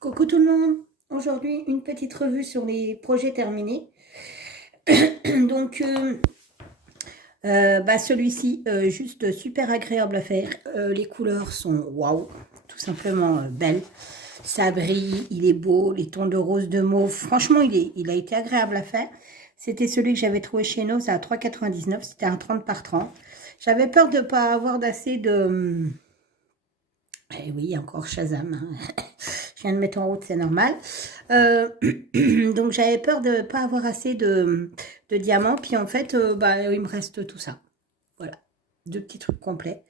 Coucou tout le monde, aujourd'hui une petite revue sur les projets terminés. Donc celui-ci juste super agréable à faire, les couleurs sont waouh, tout simplement belles, ça brille, il est beau, les tons de rose, de mauve, franchement il a été agréable à faire. C'était celui que j'avais trouvé chez Noz à 3,99 €, c'était un 30 par 30. J'avais peur de ne pas avoir d'assez de... Eh oui, encore Shazam, hein. Je viens de mettre en route, c'est normal. Donc j'avais peur de ne pas avoir assez de diamants. Puis en fait, il me reste tout ça. Voilà, deux petits trucs complets.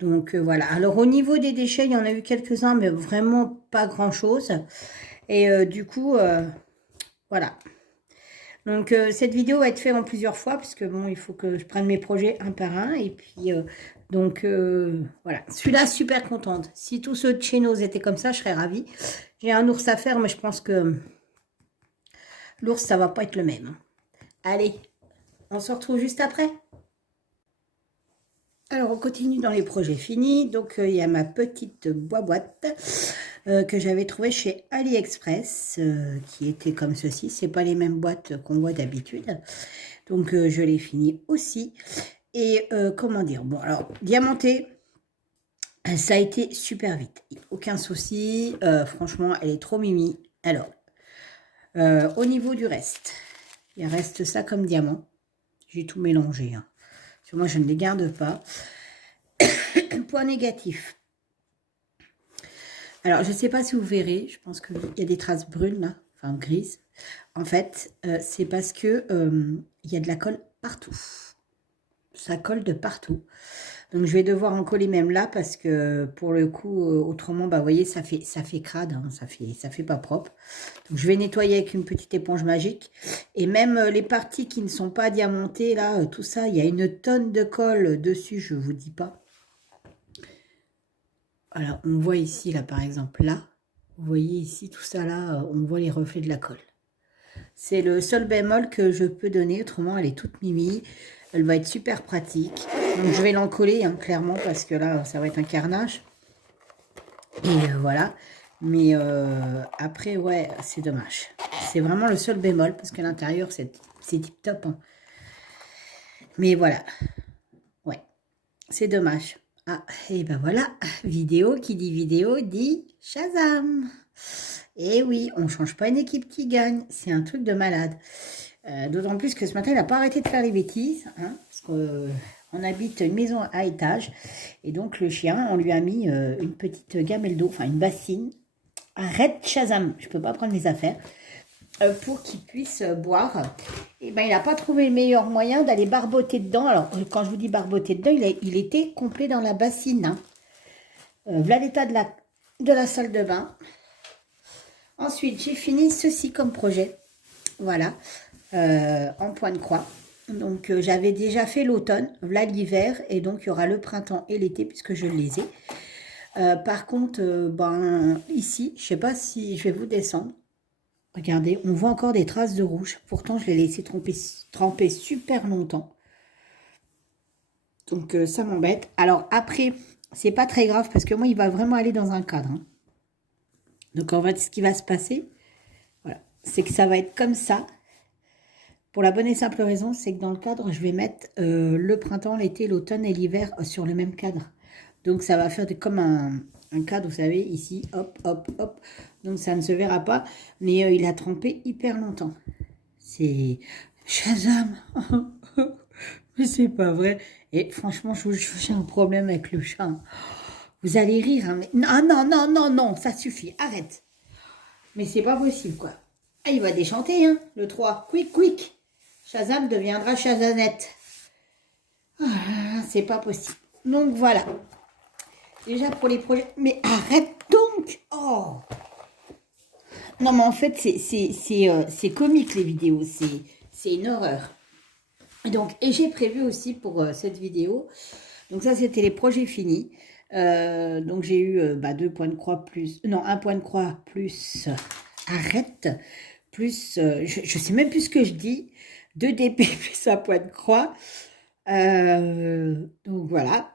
Donc voilà. Alors au niveau des déchets, il y en a eu quelques-uns, mais vraiment pas grand-chose. Et du coup, voilà. Donc cette vidéo va être faite en plusieurs fois, parce que bon, il faut que je prenne mes projets un par un. Et puis, voilà. Celui-là, super contente. Si tous ceux de chez nous étaient comme ça, je serais ravie. J'ai un ours à faire, mais je pense que l'ours, ça va pas être le même. Allez, on se retrouve juste après. Alors, on continue dans les projets finis. Donc, il y a ma petite boîte que j'avais trouvée chez AliExpress, qui était comme ceci. C'est pas les mêmes boîtes qu'on voit d'habitude. Donc, je l'ai fini aussi. Et comment dire? Bon, alors, diamanté, ça a été super vite. Aucun souci. Franchement, elle est trop mimi. Alors, au niveau du reste, il reste ça comme diamant. J'ai tout mélangé, hein. Moi, je ne les garde pas. Point négatif. Alors, je ne sais pas si vous verrez. Je pense qu'il y a des traces brunes, là. Enfin, grises. En fait, c'est parce que il y a de la colle partout. Ça colle de partout. Donc, je vais devoir en coller même là parce que, pour le coup, autrement, vous voyez, ça fait crade. Hein, ça fait pas propre. Donc, je vais nettoyer avec une petite éponge magique. Et même les parties qui ne sont pas diamantées, là, tout ça, il y a une tonne de colle dessus, je vous dis pas. Voilà, on voit ici, là, par exemple, là. Vous voyez ici, tout ça, là, on voit les reflets de la colle. C'est le seul bémol que je peux donner. Autrement, elle est toute mimi. Elle va être super pratique. Donc, je vais l'encoller, hein, clairement, parce que là, ça va être un carnage. Et voilà. Mais après, ouais, c'est dommage. C'est vraiment le seul bémol, parce que l'intérieur, c'est tip top. Hein. Mais voilà. Ouais, c'est dommage. Ah, et ben voilà. Vidéo qui dit vidéo dit Shazam. Et oui, on ne change pas une équipe qui gagne. C'est un truc de malade. D'autant plus que ce matin, il n'a pas arrêté de faire les bêtises. Hein, parce qu'on habite une maison à étage. Et donc, le chien, on lui a mis une petite gamelle d'eau, enfin une bassine. Arrête, Shazam, je ne peux pas prendre mes affaires. Pour qu'il puisse boire. Et ben, il n'a pas trouvé le meilleur moyen d'aller barboter dedans. Alors, quand je vous dis barboter dedans, il était complet dans la bassine. Hein. Voilà l'état de la salle de bain. Ensuite, j'ai fini ceci comme projet. Voilà, en point de croix. Donc, j'avais déjà fait l'automne, voilà l'hiver, et donc il y aura le printemps et l'été, puisque je les ai. Par contre, ici, je ne sais pas si je vais vous descendre. Regardez, on voit encore des traces de rouge. Pourtant, je l'ai laissé tremper super longtemps. Donc, ça m'embête. Alors, après, c'est pas très grave, parce que moi, il va vraiment aller dans un cadre. Hein. Donc, en fait, ce qui va se passer, voilà, c'est que ça va être comme ça. Pour la bonne et simple raison, c'est que dans le cadre, je vais mettre le printemps, l'été, l'automne et l'hiver sur le même cadre. Donc, ça va faire comme un cadre, vous savez, ici, hop, hop, hop. Donc, ça ne se verra pas. Mais il a trempé hyper longtemps. C'est Shazam. Mais c'est pas vrai. Et franchement, j'ai un problème avec le chat. Vous allez rire, hein, mais... Non, non, non, non, non, ça suffit, arrête. Mais c'est pas possible, quoi. Ah, il va déchanter, hein, le 3. Quick, quick. Shazam deviendra Shazanette. Ah, c'est pas possible. Donc, voilà. Déjà, pour les projets... Mais arrête donc. Oh. Non, mais en fait, c'est comique, les vidéos. C'est une horreur. Donc, et j'ai prévu aussi pour cette vidéo... Donc ça, c'était les projets finis. Donc j'ai eu 2 points de croix plus... Non, 1 point de croix plus... arrête. Plus... je sais même plus ce que je dis. 2 DP plus 1 point de croix. Donc voilà.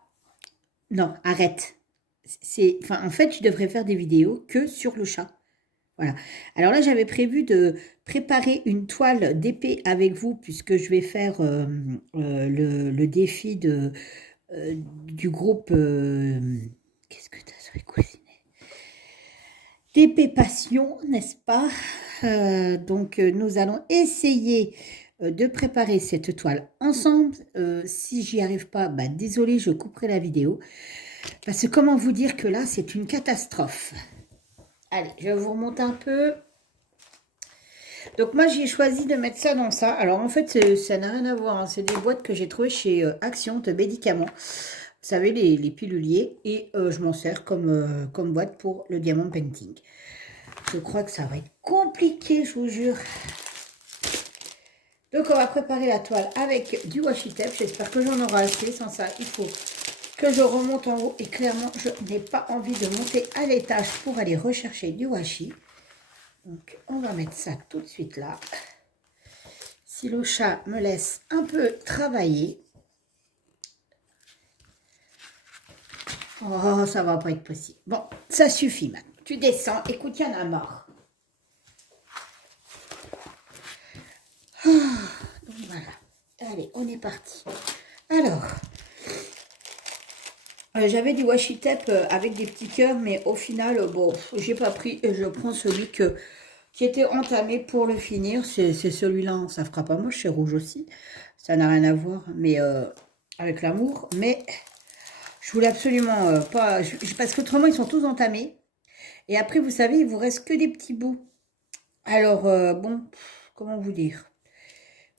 Non, arrête. En fait, je devrais faire des vidéos que sur le chat. Voilà. Alors là, j'avais prévu de préparer une toile d'épée avec vous, puisque je vais faire le défi du groupe... Qu'est-ce que tu as sur les cuisiner? D'épée passion, n'est-ce pas? Donc, nous allons essayer de préparer cette toile ensemble. Si j'y arrive pas, bah, désolé, je couperai la vidéo. Parce que comment vous dire que là, c'est une catastrophe. Allez, je vous remonte un peu. Donc moi, j'ai choisi de mettre ça dans ça. Alors en fait, ça n'a rien à voir, hein. C'est des boîtes que j'ai trouvées chez Action de médicaments. Vous savez, les piluliers. Et je m'en sers comme boîte pour le diamond painting. Je crois que ça va être compliqué, je vous jure. Donc on va préparer la toile avec du washi tape. J'espère que j'en aurai assez. Sans ça, il faut que je remonte en haut. Et clairement, je n'ai pas envie de monter à l'étage pour aller rechercher du washi. Donc on va mettre ça tout de suite là. Si le chat me laisse un peu travailler. Oh, ça va pas être possible. Bon, ça suffit maintenant. Tu descends. Écoute, il y en a marre. Oh, donc voilà. Allez, on est parti. Alors, j'avais du washi tape avec des petits cœurs, mais au final, bon, j'ai pas pris et je prends celui qui était entamé pour le finir. C'est celui-là, ça fera pas moche, c'est rouge aussi. Ça n'a rien à voir, mais avec l'amour. Mais je voulais absolument pas... parce qu'autrement, ils sont tous entamés. Et après, vous savez, il vous reste que des petits bouts. Alors, bon, comment vous dire?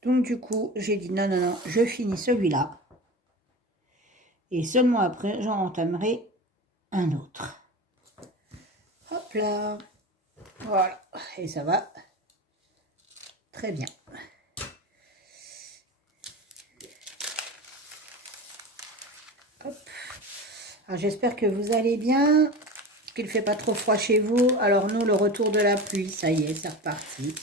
Donc, du coup, j'ai dit non, non, non, je finis celui-là. Et seulement après, j'en entamerai un autre. Hop là. Voilà. Et ça va très bien. Hop. Alors, j'espère que vous allez bien, qu'il ne fait pas trop froid chez vous. Alors, nous, le retour de la pluie, ça y est, c'est reparti.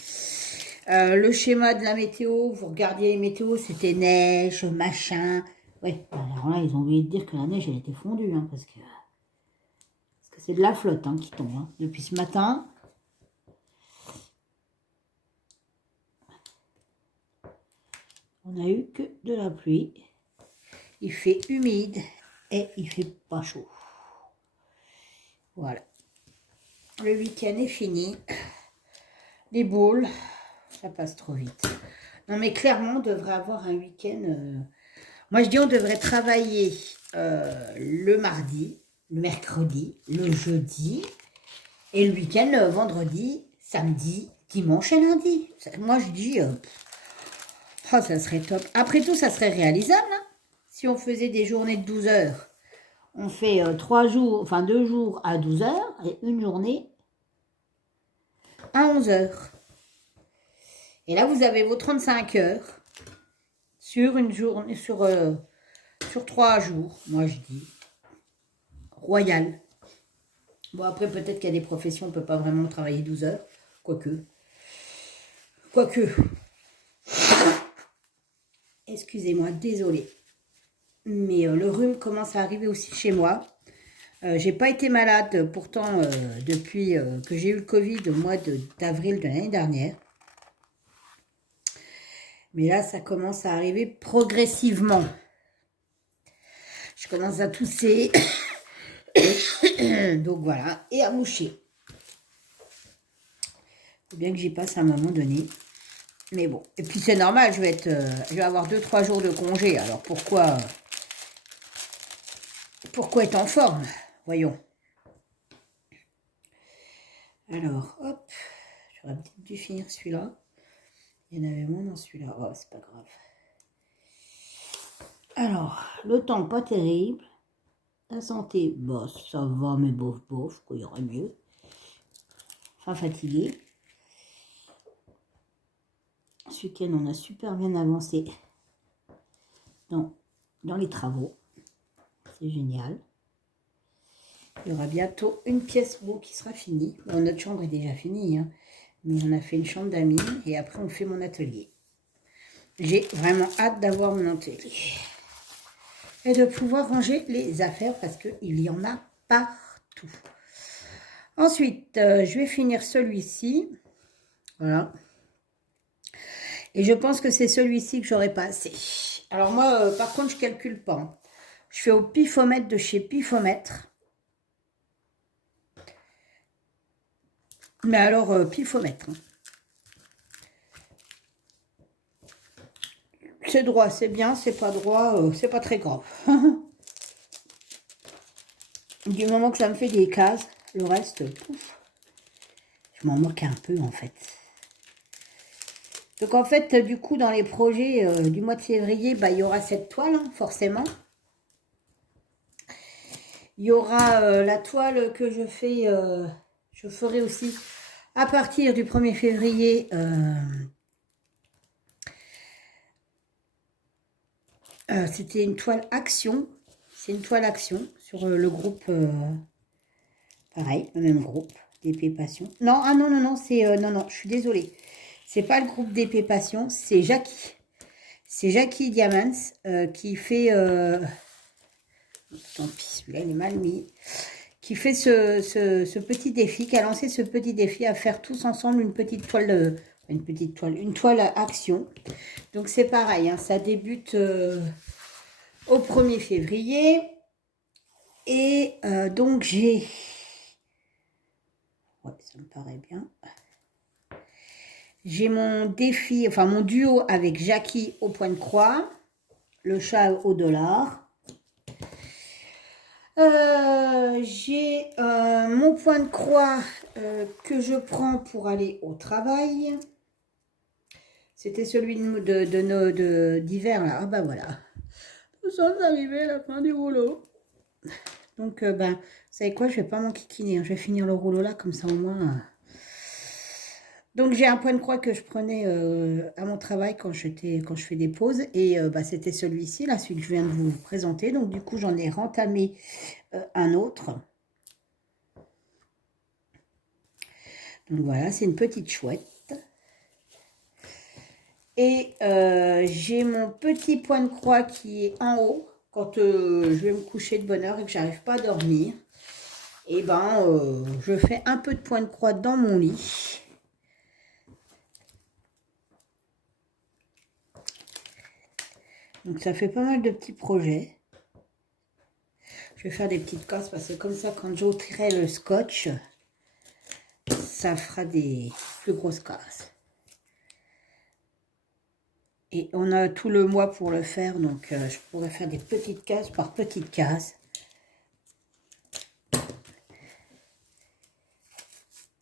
Le schéma de la météo, vous regardiez les météos, c'était neige, machin. Ouais, alors là, ils ont oublié de dire que la neige, elle était fondue, hein, parce que c'est de la flotte hein, qui tombe. Hein. Depuis ce matin, on n'a eu que de la pluie. Il fait humide et il fait pas chaud. Voilà. Le week-end est fini. Les boules, ça passe trop vite. Non, mais clairement, on devrait avoir un week-end... Moi, je dis on devrait travailler le mardi, le mercredi, le jeudi, et le week-end, le vendredi, samedi, dimanche et lundi. Moi, je dis, oh, ça serait top. Après tout, ça serait réalisable. Hein, si on faisait des journées de 12 heures, on fait 3 jours, enfin 2 jours à 12 heures, et une journée à 11 heures. Et là, vous avez vos 35 heures sur une journée, sur 3 jours, moi je dis. Royal. Bon, après, peut-être qu'il y a des professions, on ne peut pas vraiment travailler 12 heures. Quoique. Excusez-moi, désolée. Mais le rhume commence à arriver aussi chez moi. J'ai pas été malade, pourtant, depuis que j'ai eu le Covid au mois d'avril de l'année dernière. Mais là, ça commence à arriver progressivement. Je commence à tousser. Donc voilà, et à moucher. Il faut bien que j'y passe à un moment donné. Mais bon, et puis c'est normal, je vais avoir 2-3 jours de congé. Alors pourquoi être en forme? Voyons. Alors, hop, j'aurais peut-être dû finir celui-là. Il y en avait moins dans celui-là. Oh, c'est pas grave. Alors, le temps pas terrible. La santé, bah, ça va, mais bof, bof, quoi, il y aurait mieux. Enfin, fatigué. Ce week-end, on a super bien avancé dans les travaux. C'est génial. Il y aura bientôt une pièce beau qui sera finie. Bon, notre chambre est déjà finie, hein, mais on a fait une chambre d'amis et après on fait mon atelier. J'ai vraiment hâte d'avoir mon atelier. Et de pouvoir ranger les affaires parce qu'il y en a partout. Ensuite, je vais finir celui-ci. Voilà. Et je pense que c'est celui-ci que j'aurai pas assez. Alors moi, par contre, je calcule pas, hein. Je fais au pifomètre de chez Pifomètre. Mais alors, pifomètre, hein. C'est droit, c'est bien. C'est pas droit, c'est pas très grave. Du moment que ça me fait des cases, le reste, pouf. Je m'en moque un peu, en fait. Donc, en fait, du coup, dans les projets du mois de février, bah, il y aura cette toile, hein, forcément. Il y aura la toile que je fais, je ferai aussi à partir du 1er février. C'était une toile action. C'est une toile action sur le groupe, pareil, le même groupe, d'épée passion. Non, ah non, non, non, c'est, non, non, je suis désolée. C'est pas le groupe d'épée passion, c'est Jackie. C'est Jackie Diamants qui fait... tant pis, celui-là, il est mal mis. Qui fait ce petit défi, qui a lancé ce petit défi à faire tous ensemble une petite toile, une toile à action. Donc c'est pareil, hein, ça débute au 1er février. Et donc j'ai... Ouais, ça me paraît bien. J'ai mon défi, enfin mon duo avec Jackie au point de croix, le chat au dollar. J'ai mon point de croix que je prends pour aller au travail. C'était celui d'hiver là. Ah bah voilà. Nous sommes arrivés à la fin du rouleau. Donc ben, vous savez quoi, je vais pas m'enquiquiner, hein. Je vais finir le rouleau là, comme ça au moins. Donc j'ai un point de croix que je prenais à mon travail quand je fais des pauses. Et bah, c'était celui-ci, là, celui que je viens de vous présenter. Donc du coup, j'en ai rentamé un autre. Donc voilà, c'est une petite chouette. Et j'ai mon petit point de croix qui est en haut. Quand je vais me coucher de bonne heure et que j'arrive pas à dormir, et ben je fais un peu de point de croix dans mon lit. Donc ça fait pas mal de petits projets. Je vais faire des petites cases parce que comme ça, quand j'ôterai le scotch, ça fera des plus grosses cases. Et on a tout le mois pour le faire, donc je pourrais faire des petites cases par petites cases.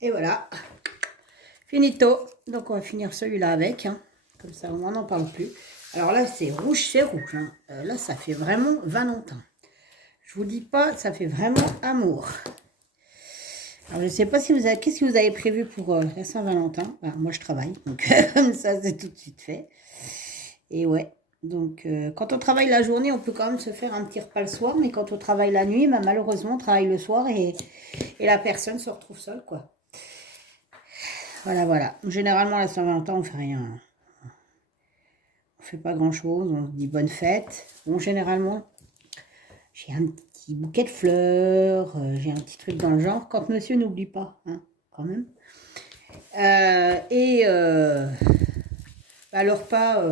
Et voilà, finito. Donc on va finir celui-là avec, hein. Comme ça on n'en parle plus. Alors là c'est rouge, hein. Là ça fait vraiment Valentin. Je vous dis pas, ça fait vraiment amour. Alors je sais pas si vous avez, qu'est-ce que vous avez prévu pour la Saint-Valentin. Bah, moi je travaille, donc comme ça c'est tout de suite fait. Et ouais, donc quand on travaille la journée, on peut quand même se faire un petit repas le soir, mais quand on travaille la nuit, bah, malheureusement on travaille le soir et la personne se retrouve seule, quoi. Voilà, voilà. Généralement, la Saint-Valentin, on fait rien. On fait pas grand-chose. On se dit bonne fête. Bon, généralement, j'ai un petit bouquet de fleurs. J'ai un petit truc dans le genre. Quand monsieur n'oublie pas, hein, quand même. Bah, le repas,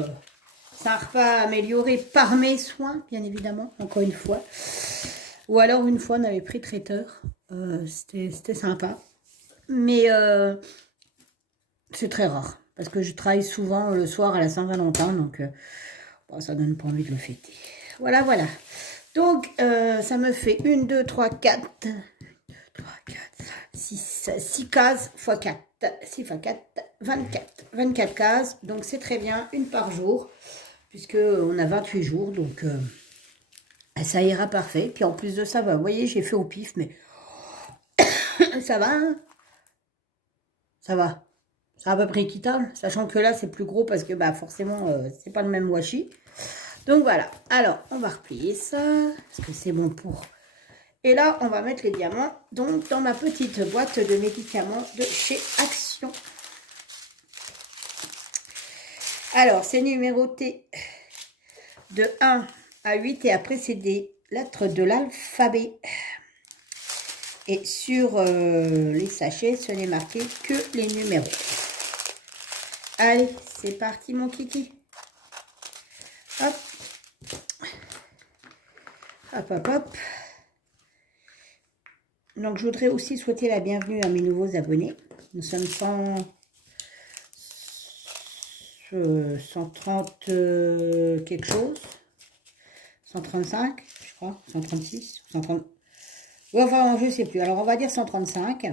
c'est un repas amélioré par mes soins, bien évidemment, encore une fois. Ou alors, une fois, on avait pris traiteur. C'était sympa. Mais... c'est très rare, parce que je travaille souvent le soir à la Saint-Valentin, donc bon, ça donne pas envie de le fêter. Voilà, voilà. Donc, ça me fait 1, 2, 3, 4, 3, 4, 6 cases x 4. 6 x 4, 24. 24 cases, donc c'est très bien, une par jour, puisqu'on a 28 jours, donc ça ira parfait. Puis en plus de ça, bah, vous voyez, j'ai fait au pif, mais ça va, hein, ça va. C'est à peu près équitable, sachant que là, c'est plus gros parce que bah, forcément, c'est pas le même washi. Donc voilà. Alors, on va replier ça, parce que c'est bon pour... Et là, on va mettre les diamants donc dans ma petite boîte de médicaments de chez Action. Alors, c'est numéroté de 1 à 8 et après, c'est des lettres de l'alphabet. Et sur les sachets, ce n'est marqué que les numéros. Allez, c'est parti mon kiki. Hop. Hop, hop, hop. Donc, je voudrais aussi souhaiter la bienvenue à mes nouveaux abonnés. Nous sommes 130 quelque chose. 135, je crois. 136, 130. Ouais, enfin, je ne sais plus. Alors, on va dire 135.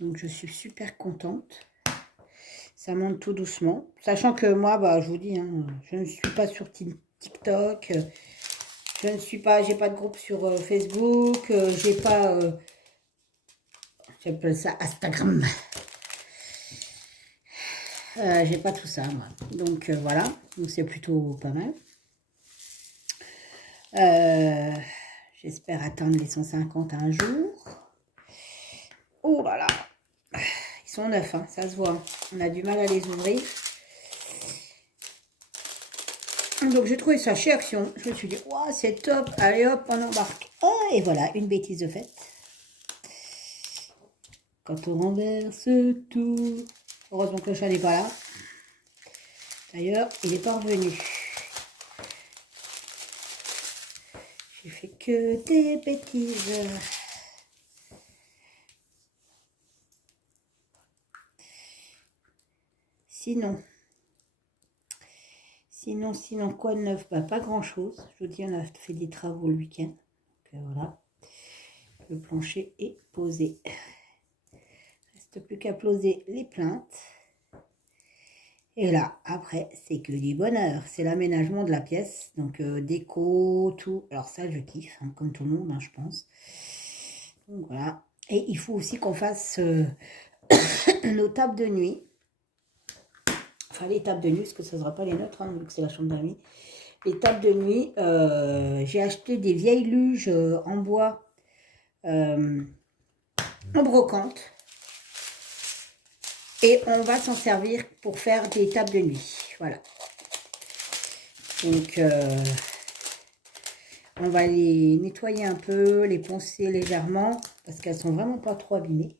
Donc, je suis super contente. Ça monte tout doucement. Sachant que moi, bah, je vous dis, hein, je ne suis pas sur TikTok. Je ne suis pas, j'ai pas de groupe sur Facebook. J'ai pas, j'appelle ça Instagram. J'ai pas tout ça, moi. Donc, voilà. Donc, c'est plutôt pas mal. J'espère atteindre les 150 un jour. Oh là là. Ils sont neufs, hein, ça se voit. On a du mal à les ouvrir. Donc, j'ai trouvé ça chez Action. Je me suis dit, oh, c'est top. Allez, hop, on embarque. Oh, et voilà, une bêtise de faite. Quand on renverse tout. Heureusement que le chat n'est pas là. D'ailleurs, il n'est pas revenu. J'ai fait que des bêtises. Sinon, quoi de neuf? Bah, pas grand-chose. Je vous dis, on a fait des travaux le week-end. Donc, voilà. Le plancher est posé. Reste plus qu'à poser les plaintes. Et là, après, c'est que du bonheur. C'est l'aménagement de la pièce. Donc, déco, tout. Alors ça, je kiffe, hein, comme tout le monde, hein, je pense. Donc, voilà. Et il faut aussi qu'on fasse nos tables de nuit. Enfin, les tables de nuit, parce que ça ne sera pas les nôtres, hein, vu que c'est la chambre d'amis. Les tables de nuit, j'ai acheté des vieilles luges en bois, en brocante. Et on va s'en servir pour faire des tables de nuit. Voilà. Donc, on va les nettoyer un peu, les poncer légèrement, parce qu'elles sont vraiment pas trop abîmées.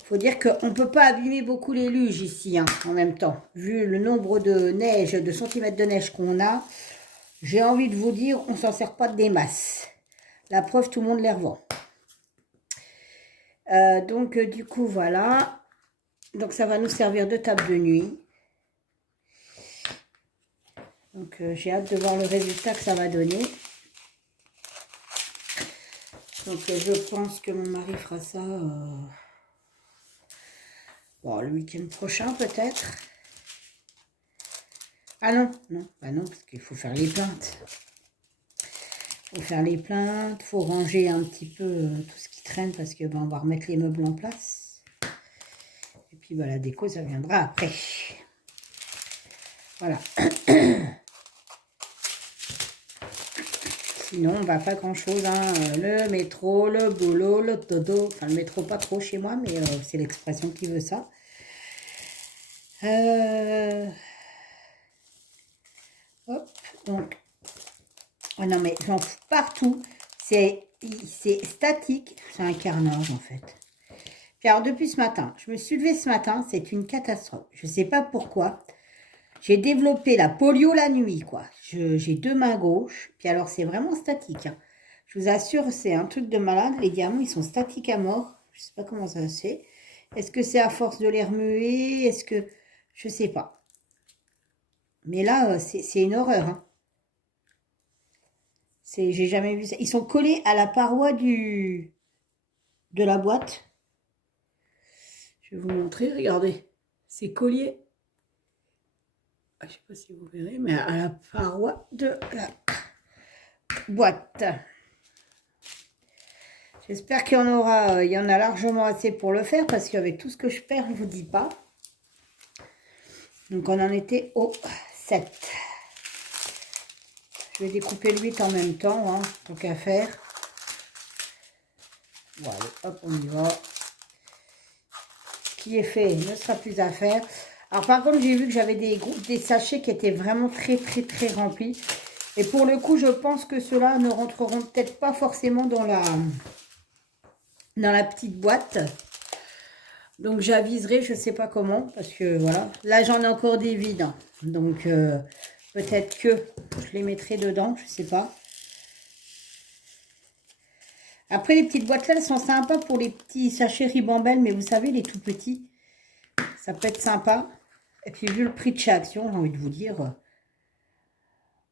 Il faut dire qu'on ne peut pas abîmer beaucoup les luges ici, hein, en même temps. Vu le nombre de neige, de centimètres de neige qu'on a, j'ai envie de vous dire, on ne s'en sert pas des masses. La preuve, tout le monde les revend. Donc, du coup, voilà. Donc, ça va nous servir de table de nuit. Donc, j'ai hâte de voir le résultat que ça va donner. Donc, je pense que mon mari fera ça bon, le week-end prochain, peut-être. Ah non, non, bah non, parce qu'il faut faire les plaintes. Il faut faire les plaintes, il faut ranger un petit peu tout ce qui traîne, parce que ben, on va remettre les meubles en place. Et puis, bah, la déco, ça viendra après. Voilà. Sinon, on va pas grand-chose. Hein. Le métro, le boulot, le dodo. Enfin, le métro, pas trop chez moi, mais c'est l'expression qui veut ça. Hop, donc. Oh non, mais j'en fous partout. C'est statique. C'est un carnage, en fait. Puis alors, depuis ce matin, je me suis levée ce matin. C'est une catastrophe. Je ne sais pas pourquoi. J'ai développé la polio la nuit, quoi. J'ai deux mains gauches. Puis alors, c'est vraiment statique. Hein. Je vous assure, c'est un truc de malade. Les diamants, ils sont statiques à mort. Je ne sais pas comment ça se fait. Est-ce que c'est à force de les remuer? Est-ce que... Je ne sais pas. Mais là, c'est une horreur. Hein. J'ai jamais vu ça. Ils sont collés à la paroi de la boîte. Je vais vous montrer. Regardez. C'est collé. Je ne sais pas si vous verrez, mais à la paroi de la boîte. J'espère qu'il y en aura, il y en a largement assez pour le faire, parce qu'avec tout ce que je perds, je ne vous dis pas. Donc, on en était au 7. Je vais découper le 8 en même temps, hein, tant qu'à faire. Voilà, hop, on y va. Ce qui est fait ne sera plus à faire. Alors, par contre, j'ai vu que j'avais des sachets qui étaient vraiment très, très, très remplis. Et pour le coup, je pense que ceux-là ne rentreront peut-être pas forcément dans dans la petite boîte. Donc j'aviserai, je sais pas comment, parce que voilà. Là, j'en ai encore des vides. Hein. Donc peut-être que je les mettrai dedans, je sais pas. Après, les petites boîtes là, elles sont sympas pour les petits sachets Ribambelle, mais vous savez, les tout petits, ça peut être sympa. Et puis, vu le prix de chez Action, j'ai envie de vous dire,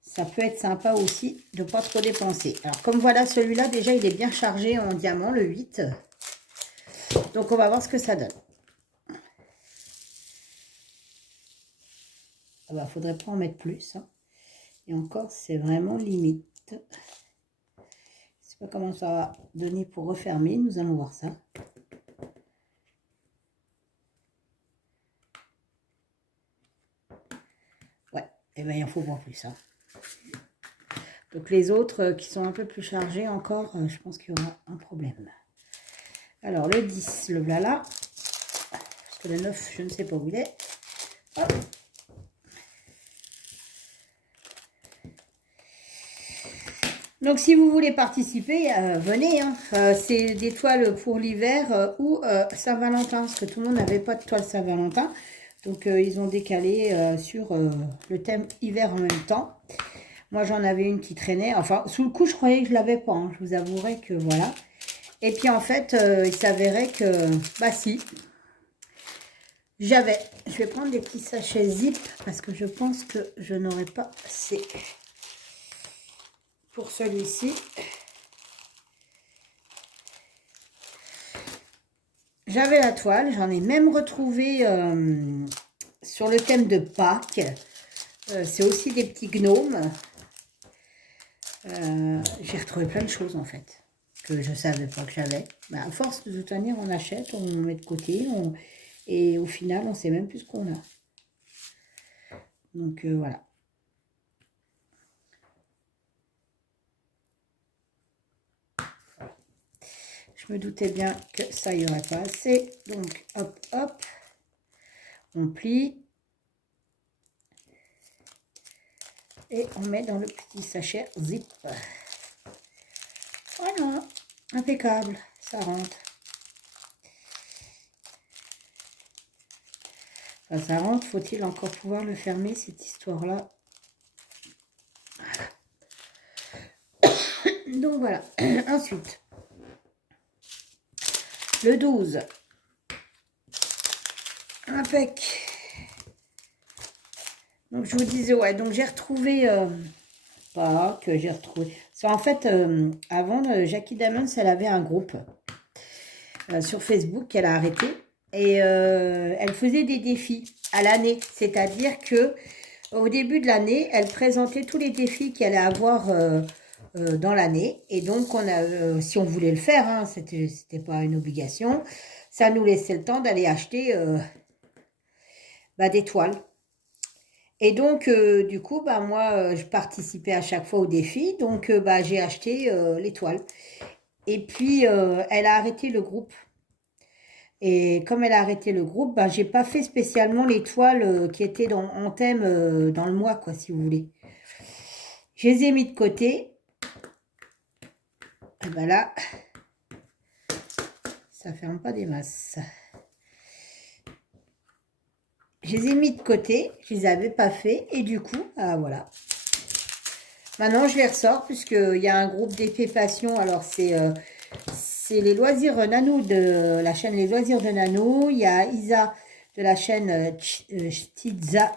ça peut être sympa aussi de ne pas trop dépenser. Alors, comme voilà, celui-là, déjà, il est bien chargé en diamant, le 8. Donc, on va voir ce que ça donne. Ah bah, faudrait pas en mettre plus. Hein. Et encore, c'est vraiment limite. Je sais pas comment ça va donner pour refermer. Nous allons voir ça. Ouais, et bien, il en faut voir plus. Hein. Donc, les autres qui sont un peu plus chargés encore, je pense qu'il y aura un problème. Alors, le 10, le voilà. Parce que le 9, je ne sais pas où il est. Hop. Donc, si vous voulez participer, venez. Hein. C'est des toiles pour l'hiver ou Saint-Valentin. Parce que tout le monde n'avait pas de toile Saint-Valentin. Donc, ils ont décalé sur le thème hiver en même temps. Moi, j'en avais une qui traînait. Enfin, sous le coup, je croyais que je ne l'avais pas. Hein. Je vous avouerai que voilà. Et puis, en fait, il s'avérait que... Bah, si. J'avais. Je vais prendre des petits sachets zip. Parce que je pense que je n'aurai pas assez... Pour celui-ci, j'avais la toile, j'en ai même retrouvé sur le thème de Pâques. C'est aussi des petits gnomes. J'ai retrouvé plein de choses en fait, que je ne savais pas que j'avais. Bah, à force de toute manière, on achète, on met de côté, et au final, on ne sait même plus ce qu'on a. Donc voilà. Je me doutais bien que ça y aurait pas assez. Donc, hop, hop. On plie. Et on met dans le petit sachet zip. Voilà. Impeccable. Ça rentre. Enfin, ça rentre. Faut-il encore pouvoir le fermer, cette histoire-là? Voilà. Donc, voilà. Ensuite. Le 12. Impec. Donc, je vous disais, ouais, donc j'ai retrouvé, pas que j'ai retrouvé. En fait, avant, Jackie Diamonds, elle avait un groupe sur Facebook qu'elle a arrêté. Et elle faisait des défis à l'année. C'est-à-dire que au début de l'année, elle présentait tous les défis qu'elle allait avoir dans l'année. Et donc, on a, si on voulait le faire, hein, c'était pas une obligation, ça nous laissait le temps d'aller acheter des toiles. Et donc, du coup, moi, je participais à chaque fois au défi. Donc, j'ai acheté les toiles. Et puis, elle a arrêté le groupe. Et comme elle a arrêté le groupe, j'ai pas fait spécialement les toiles qui étaient en thème dans le mois, quoi, si vous voulez. Je les ai mis de côté. Et ben là, ça ferme pas des masses. Je les ai mis de côté, je les avais pas fait. Et du coup, voilà. Maintenant, je les ressors puisqu'il y a un groupe d'épée passion. Alors, c'est les loisirs Nano de la chaîne Les Loisirs de Nano. Il y a Isa de la chaîne Chtiza.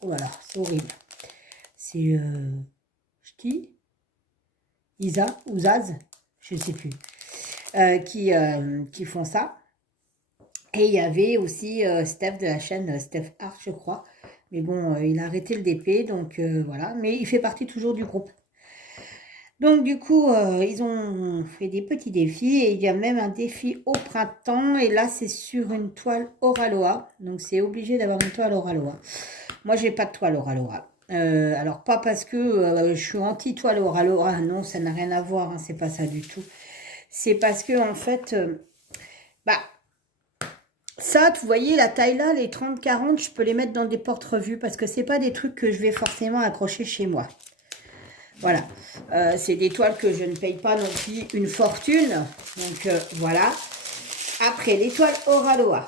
Voilà, c'est horrible. C'est Chti, Isa ou Zaz, je ne sais plus, qui font ça. Et il y avait aussi Steph de la chaîne Steph Art, je crois. Mais bon, il a arrêté le DP, donc voilà. Mais il fait partie toujours du groupe. Donc du coup, ils ont fait des petits défis. Et il y a même un défi au printemps. Et là, c'est sur une toile Oraloa. Donc c'est obligé d'avoir une toile Oraloa. Moi, j'ai pas de toile Oraloa. Alors, pas parce que je suis anti-toile Oraloa. Non, ça n'a rien à voir. Hein, c'est pas ça du tout. C'est parce que, en fait, ça, vous voyez, la taille là, les 30-40, je peux les mettre dans des porte-revues parce que c'est pas des trucs que je vais forcément accrocher chez moi. Voilà. C'est des toiles que je ne paye pas non plus une fortune. Donc, voilà. Après, les toiles Oraloa.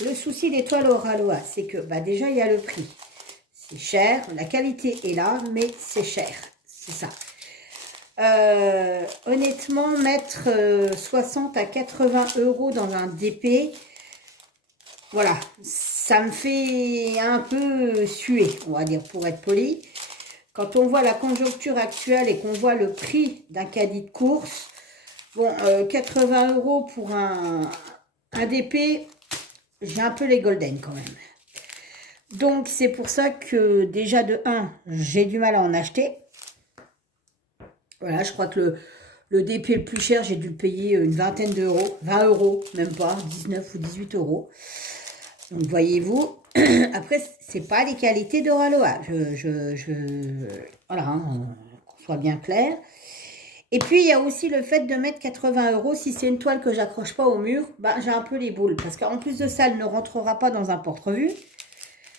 Le souci des toiles Oraloa, c'est que bah, déjà, il y a le prix. C'est cher. La qualité est là, mais c'est cher. C'est ça. Honnêtement, mettre 60 à 80 € dans un DP, voilà, ça me fait un peu suer, on va dire, pour être poli. Quand on voit la conjoncture actuelle et qu'on voit le prix d'un caddie de course, bon, 80 € pour un DP, j'ai un peu les golden quand même. Donc, c'est pour ça que déjà de 1, j'ai du mal à en acheter. Voilà, je crois que le DP le plus cher, j'ai dû le payer une vingtaine d'euros, 20 €, même pas, 19 ou 18 €. Donc, voyez-vous, après, c'est pas les qualités d'Oraloa. Voilà, hein, qu'on soit bien clair. Et puis, il y a aussi le fait de mettre 80 €. Si c'est une toile que j'accroche pas au mur, bah, j'ai un peu les boules. Parce qu'en plus de ça, elle ne rentrera pas dans un porte-revue.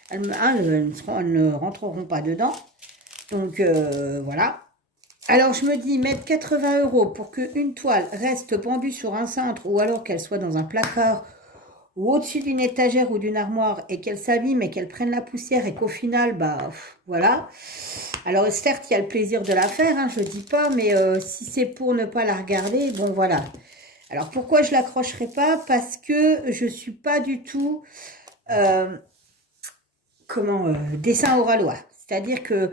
Elles ne rentreront pas dedans. Donc, voilà. Alors, je me dis, mettre 80 € pour qu'une toile reste pendue sur un cintre ou alors qu'elle soit dans un placard ou au-dessus d'une étagère ou d'une armoire et qu'elle s'abîme et qu'elle prenne la poussière et qu'au final, bah, voilà. Alors, certes, il y a le plaisir de la faire, hein, je ne dis pas, mais si c'est pour ne pas la regarder, bon, voilà. Alors, pourquoi je ne l'accrocherai pas? Parce que je ne suis pas du tout, dessin oralois. C'est-à-dire que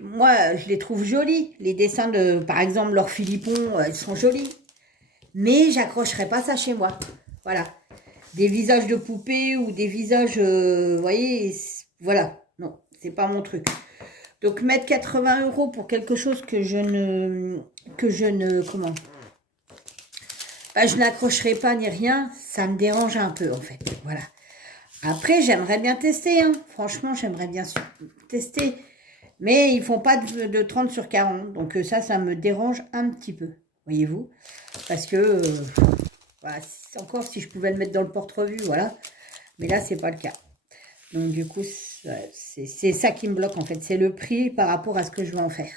moi, je les trouve jolis. Les dessins de, par exemple, Laure Philippon, ils sont jolis. Mais j'accrocherai pas ça chez moi. Voilà. Des visages de poupées ou des visages, vous voyez, voilà. Non, c'est pas mon truc. Donc, mettre 80 € pour quelque chose que je ne, bah, je n'accrocherai pas ni rien, ça me dérange un peu, en fait. Voilà. Après, j'aimerais bien tester, hein. Franchement, j'aimerais bien tester. Mais ils font pas de 30 sur 40. Donc ça me dérange un petit peu. Voyez-vous? Parce que, voilà, encore si je pouvais le mettre dans le porte-revue, voilà. Mais là, c'est pas le cas. Donc du coup, c'est ça qui me bloque en fait. C'est le prix par rapport à ce que je veux en faire.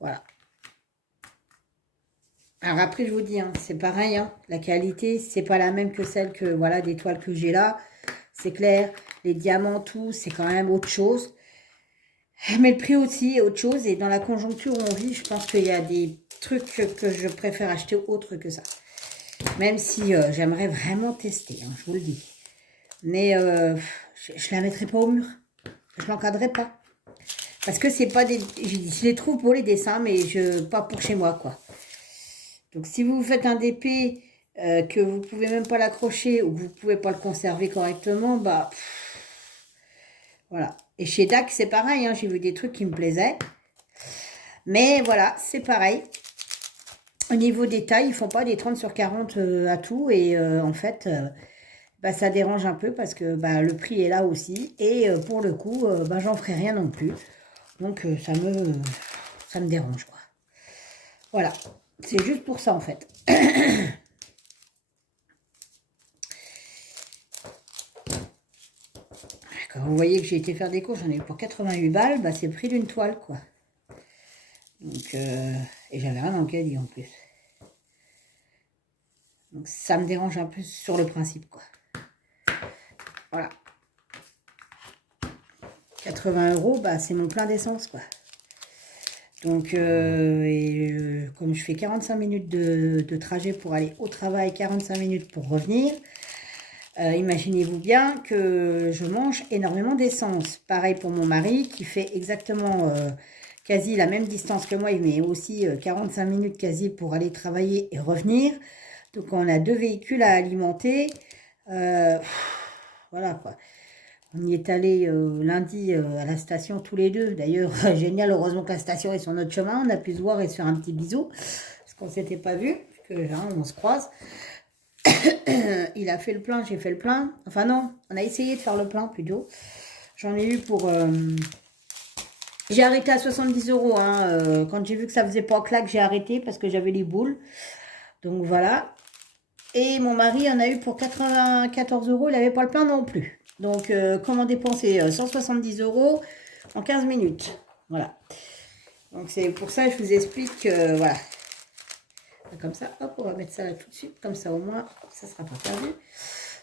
Voilà. Alors après, je vous dis, hein, c'est pareil. Hein, la qualité, c'est pas la même que celle que, voilà, des toiles que j'ai là. C'est clair. Les diamants, tout, c'est quand même autre chose. Mais le prix aussi est autre chose. Et dans la conjoncture où on vit, je pense qu'il y a des trucs que je préfère acheter autre que ça. Même si j'aimerais vraiment tester, hein, je vous le dis. Mais je ne la mettrai pas au mur. Je ne l'encadrerai pas. Parce que c'est pas des... Je les trouve pour les dessins, mais pas pour chez moi, quoi. Donc si vous faites un DP que vous ne pouvez même pas l'accrocher ou que vous ne pouvez pas le conserver correctement, bah... voilà. Et chez DAC, c'est pareil, hein, j'ai vu des trucs qui me plaisaient. Mais voilà, c'est pareil. Au niveau des tailles, ils ne font pas des 30 sur 40 à tout. Et en fait, bah, ça dérange un peu parce que bah, le prix est là aussi. Et pour le coup, bah, j'en ferai rien non plus. Donc, ça me dérange, quoi. Voilà. C'est juste pour ça, en fait. Quand vous voyez que j'ai été faire des courses, j'en ai eu pour 88 balles, bah, c'est le prix d'une toile, quoi. Donc, et j'avais rien dans le caddie en plus. Donc, ça me dérange un peu sur le principe, quoi. Voilà. 80 €, bah, c'est mon plein d'essence, quoi. Donc, comme je fais 45 minutes de trajet pour aller au travail, 45 minutes pour revenir, imaginez-vous bien que je mange énormément d'essence. Pareil pour mon mari qui fait exactement quasi la même distance que moi, il met aussi 45 minutes quasi pour aller travailler et revenir. Donc on a 2 véhicules à alimenter. Voilà quoi. On y est allé lundi à la station tous les deux. D'ailleurs, génial, heureusement que la station est sur notre chemin. On a pu se voir et se faire un petit bisou. Parce qu'on ne s'était pas vu. Parce que là, on se croise. Il a fait le plein, j'ai fait le plein. Enfin non, on a essayé de faire le plein plutôt. J'en ai eu pour... J'ai arrêté à 70 €. Hein. Quand j'ai vu que ça faisait pas claque, j'ai arrêté parce que j'avais les boules. Donc voilà. Et mon mari en a eu pour 94 €. Il n'avait pas le plein non plus. Donc comment dépenser 170 € en 15 minutes. Voilà. Donc c'est pour ça que je vous explique que voilà. Comme ça, hop, on va mettre ça là tout de suite, comme ça au moins, ça ne sera pas perdu.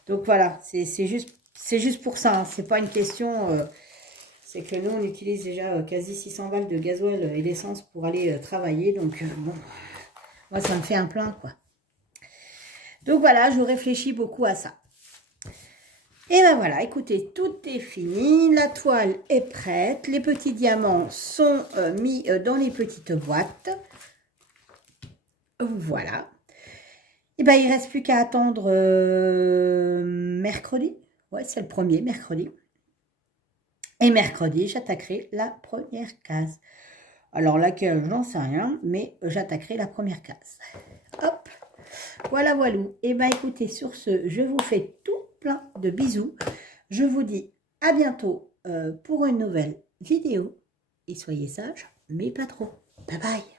Donc voilà, c'est juste pour ça, hein. C'est pas une question, c'est que nous on utilise déjà quasi 600 balles de gasoil et d'essence pour aller travailler, donc bon, moi ça me fait un plein quoi. Donc voilà, je réfléchis beaucoup à ça. Et ben voilà, écoutez, tout est fini, la toile est prête, les petits diamants sont mis dans les petites boîtes. Voilà. Et ben il ne reste plus qu'à attendre mercredi. Ouais, c'est le premier, mercredi. Et mercredi, j'attaquerai la première case. Alors laquelle, j'en sais rien, mais j'attaquerai la première case. Hop, voilà, voilà. Et ben écoutez, sur ce, je vous fais tout plein de bisous. Je vous dis à bientôt pour une nouvelle vidéo. Et soyez sages, mais pas trop. Bye bye.